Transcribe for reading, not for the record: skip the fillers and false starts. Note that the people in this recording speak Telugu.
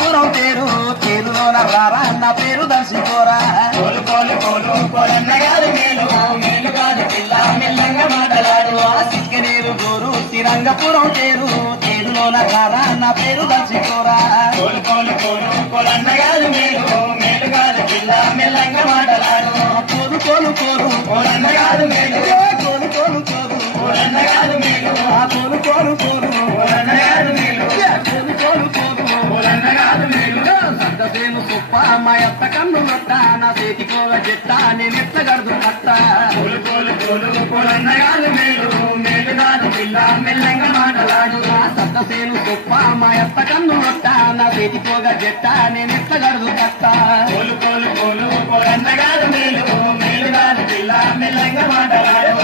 శ్రీరంగపురం తేరు తేరులోన రారా నా పేరు దర్శిపోరా కోలు కోలు కోలు కోలన్నగారు మేలు మేలు కాదు పిల్ల మెల్లంగా మాటలాడు సిక్కనేరు గోరు శ్రీరంగపురం తేరు తేరులోన రారా నా పేరు దర్శిపోరా కోలు కోలు కోలు కోలన్నగారు మేలు మేలు కాదు పిల్ల మెల్లంగా మాటలాడు కోరు కోరు కోరు కోలన్నగారు మేలు కోరు కోరు కోరు కోలన్నగారు మేలు కోరు కోరు కోరు కోలన్నగారు మేలు కోరు కోరు కోరు కోలన్నగారు మేలు సంతసేను గొప్ప మా ఎత్త కన్ను నొట్ట నా చేతికోగ చెట్ట నేనెత్త గడుదు కట్ట కోలు కోలు కోలు కోలన్నగారు మేలు మేలు కాదు పిల్ల మెల్లంగా మాటలాడు సంతసేను గొప్ప మా ఎత్త కన్ను నొట్ట నా చేతికోగ చెట్ట నేనెత్త గడుదు కట్ట కోలు కోలు కోలు కోలన్నగారు మేలు మేలు కాదు పిల్ల మెల్లంగా మాటలాడు